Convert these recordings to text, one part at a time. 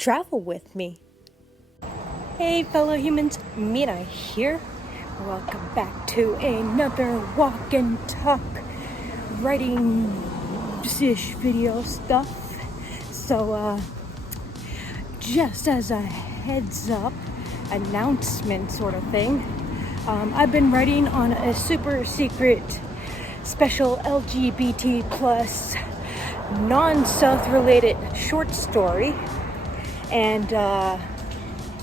travel with me. Hey fellow humans, Mina here. Welcome back to another walk and talk writing-ish video stuff. So just as a heads up announcement sort of thing, I've been writing on a super secret special LGBT plus non-South related short story, and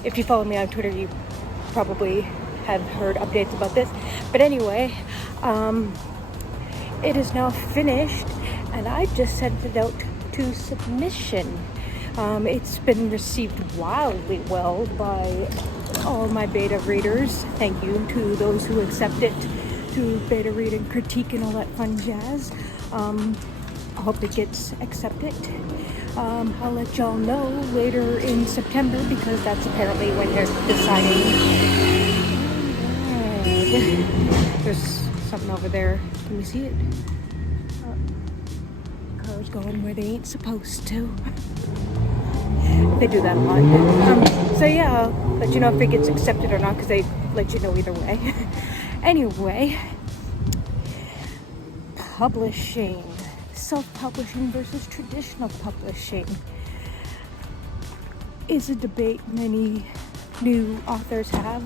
if you follow me on Twitter you probably have heard updates about this, but anyway, it is now finished and I just sent it out to submission. It's been received wildly well by all my beta readers. Thank you to those who accept it, to beta read and critique and all that fun jazz. I hope it gets accepted. I'll let y'all know later in September because that's apparently when they're deciding. There's something over there. Can you see it? Cars going where they ain't supposed to. They do that a lot. So yeah, I'll let you know if it gets accepted or not because they let you know either way. Anyway, publishing. Self-publishing versus traditional publishing is a debate many new authors have.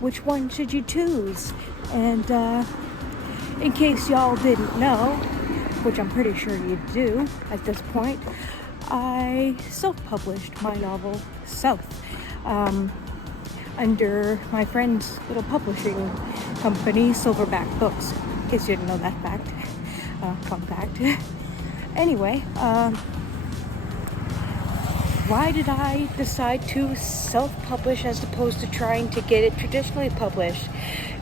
Which one should you choose? And in case y'all didn't know, which I'm pretty sure you do at this point, I self-published my novel South under my friend's little publishing company, Silverback Books. In case you didn't know that fact. Fun fact. Anyway, why did I decide to self-publish as opposed to trying to get it traditionally published?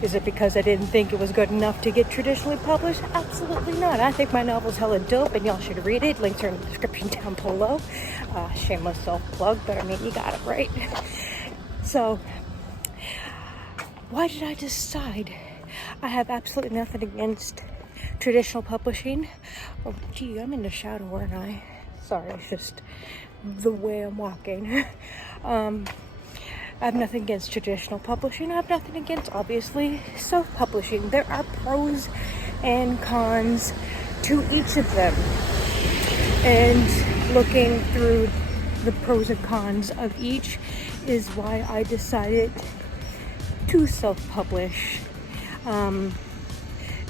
Is it because I didn't think it was good enough to get traditionally published? Absolutely not. I think my novel's hella dope and y'all should read it. Links are in the description down below. Shameless self-plug, but I mean, you got it, right? So, why did I decide? I have absolutely nothing against traditional publishing. Oh gee, I'm in the shadow, aren't I? Sorry, it's just the way I'm walking. I have nothing against traditional publishing. I have nothing against, obviously, self-publishing. There are pros and cons to each of them. And looking through the pros and cons of each is why I decided to self-publish.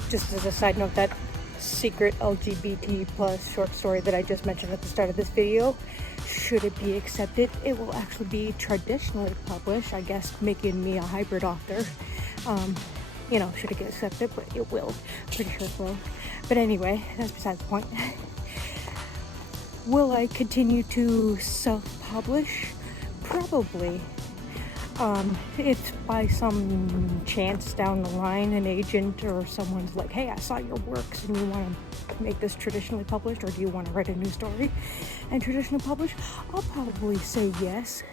Just as a side note, that secret LGBT plus short story that I just mentioned at the start of this video, should it be accepted, it will actually be traditionally published, I guess, making me a hybrid author. Should it get accepted, but it will. Pretty sure it will. But anyway, that's besides the point. Will I continue to self-publish? Probably. If by some chance down the line an agent or someone's like, hey, I saw your works and you want to make this traditionally published, or do you want to write a new story and traditionally publish, I'll probably say yes,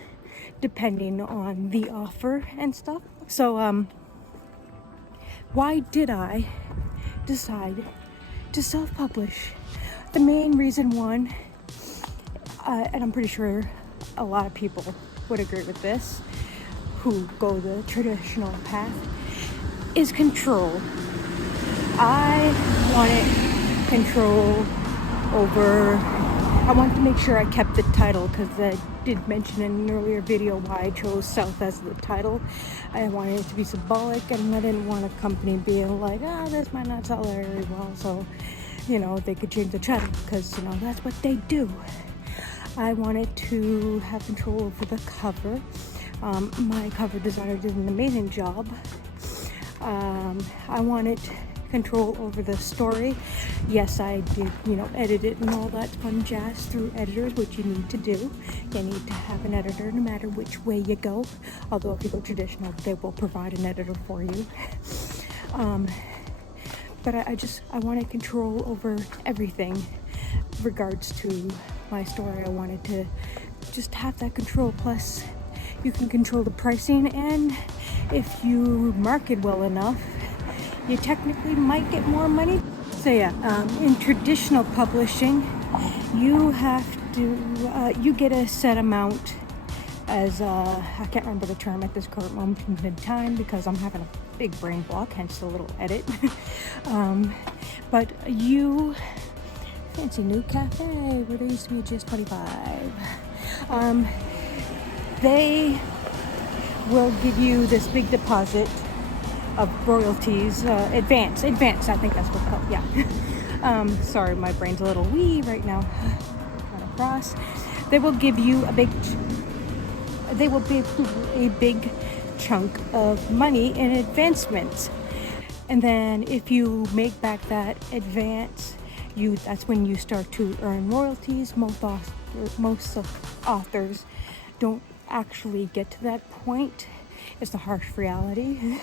depending on the offer and stuff. So why did I decide to self-publish? The main reason, one, and I'm pretty sure a lot of people would agree with this, who go the traditional path, is control. I wanted control over, I wanted to make sure I kept the title, because I did mention in an earlier video why I chose South as the title. I wanted it to be symbolic, and I didn't want a company being like, this might not sell very well, so, they could change the title, because, that's what they do. I wanted to have control over the cover. My cover designer did an amazing job. I wanted control over the story. Yes, I did, edit it and all that fun jazz through editors, which you need to do. You need to have an editor no matter which way you go. Although if you go traditional, they will provide an editor for you. But I wanted control over everything regards to my story. I wanted to just have that control. Plus, you can control the pricing, and if you market well enough, you technically might get more money. So yeah, in traditional publishing, you have to, you get a set amount as I can't remember the term at this current moment in time because I'm having a big brain block, hence the little edit. But you fancy new cafe where there used to be just 25. They will give you this big deposit of royalties, advance, I think that's what it's called, yeah. Sorry, my brain's a little wee right now. Kind of cross. They will give you a big chunk of money in advancements. And then if you make back that advance, that's when you start to earn royalties. Most authors don't actually get to that point. It's the harsh reality.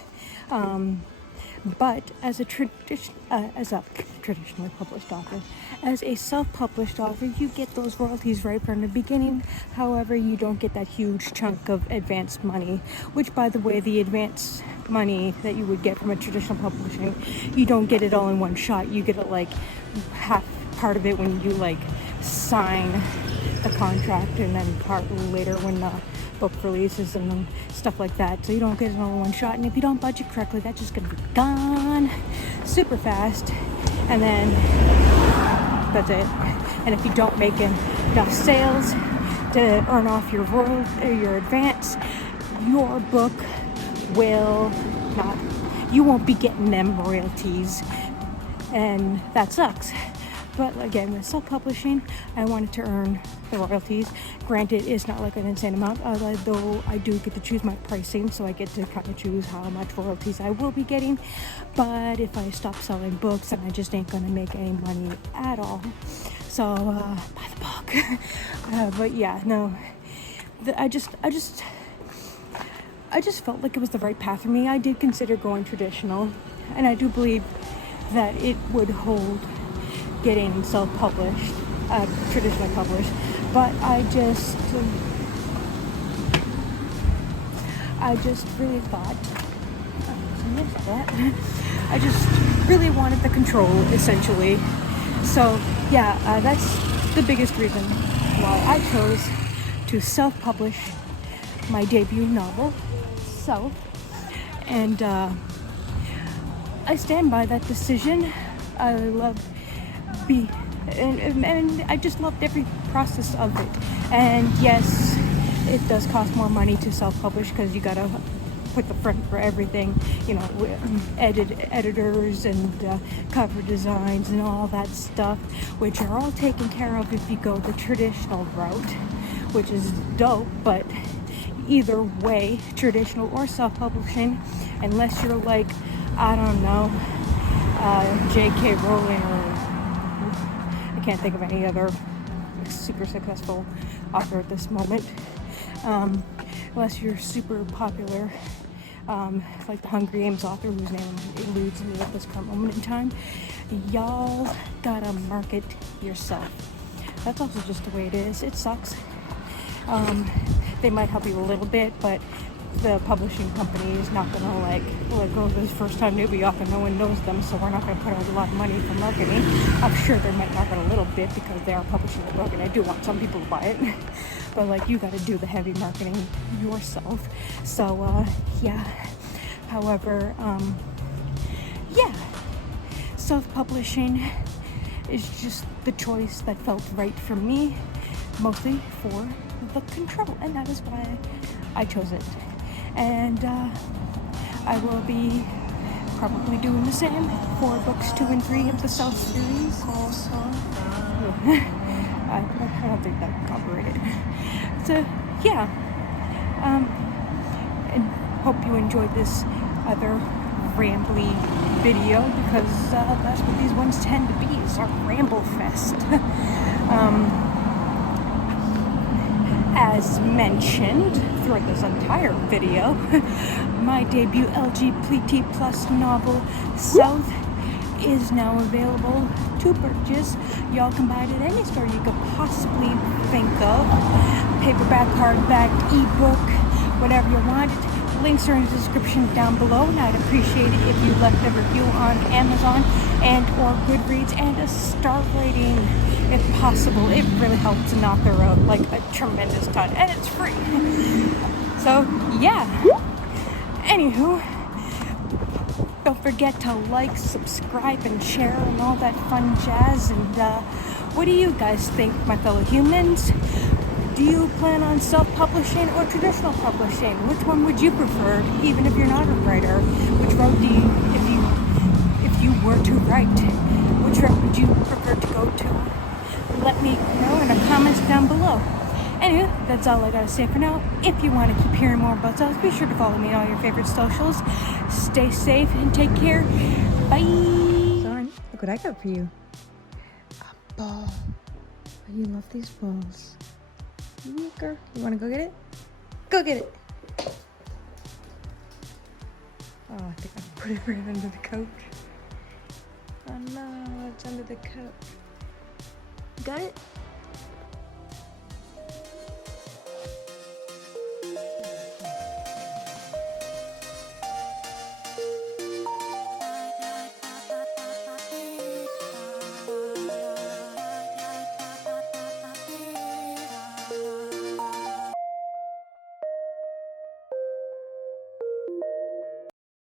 But as a traditionally published author, as a self-published author, you get those royalties right from the beginning. However, you don't get that huge chunk of advanced money, which, by the way, the advance money that you would get from a traditional publishing, you don't get it all in one shot. You get it like half part of it when you like sign the contract, and then part later when the book releases and stuff like that. So you don't get it all in one shot, and if you don't budget correctly, that's just gonna be gone super fast, and then that's it. And if you don't make enough sales to earn off your advance, your book will not, you won't be getting them royalties, and that sucks. But again, with self-publishing, I wanted to earn the royalties. Granted, it's not like an insane amount, though I do get to choose my pricing, so I get to kind of choose how much royalties I will be getting. But if I stop selling books, then I just ain't gonna make any money at all. So buy the book. But yeah, no, I just felt like it was the right path for me. I did consider going traditional, and I do believe that it would hold getting self-published, traditionally published, but I just really thought, I just really wanted the control, essentially. So yeah, that's the biggest reason why I chose to self-publish my debut novel, Self, and I stand by that decision. I love and I just loved every process of it. And yes, it does cost more money to self-publish because you gotta put the front for everything, you know, editors and cover designs and all that stuff, which are all taken care of if you go the traditional route, which is dope. But either way, traditional or self-publishing, unless you're like, I don't know, J.K. Rowling, or I can't think of any other super successful author at this moment, unless you're super popular, like the Hunger Games author whose name eludes me at this current moment in time, y'all gotta market yourself. That's also just the way it is. It sucks. They might help you a little bit, but the publishing company is not gonna like go this first time newbie author, no one knows them, so we're not gonna put out a lot of money for marketing. I'm sure they might market a little bit because they are publishing the book, and I do want some people to buy it, but like, you gotta do the heavy marketing yourself. So yeah, however, yeah, self-publishing is just the choice that felt right for me, mostly for the control, and that is why I chose it. And I will be probably doing the same for books 2 and 3 of the Self series. I don't think that's copyrighted. So yeah, and hope you enjoyed this other rambly video, because that's what these ones tend to be, is a ramble fest. As mentioned throughout this entire video, my debut LGBT plus novel, South, is now available to purchase. Y'all can buy it at any store you could possibly think of. Paperback, hardback, ebook, whatever you want. links are in the description down below, and I'd appreciate it if you left a review on Amazon and or Goodreads and a star rating if possible. It really helps to knock her out like a tremendous ton, and it's free. So yeah. Anywho, don't forget to like, subscribe, and share, and all that fun jazz. And what do you guys think, my fellow humans? Do you plan on self-publishing or traditional publishing? Which one would you prefer, even if you're not a writer? Which road do you, if you were to write, which road would you prefer to go to? Let me know in the comments down below. Anyway, that's all I gotta say for now. If you want to keep hearing more about us, be sure to follow me on all your favorite socials. Stay safe and take care. Bye. Son, look what I got for you. A ball. Oh, you love these balls. Girl, you want to go get it? Go get it. Oh, I think I put it right under the couch. Oh no, it's under the couch. Got it?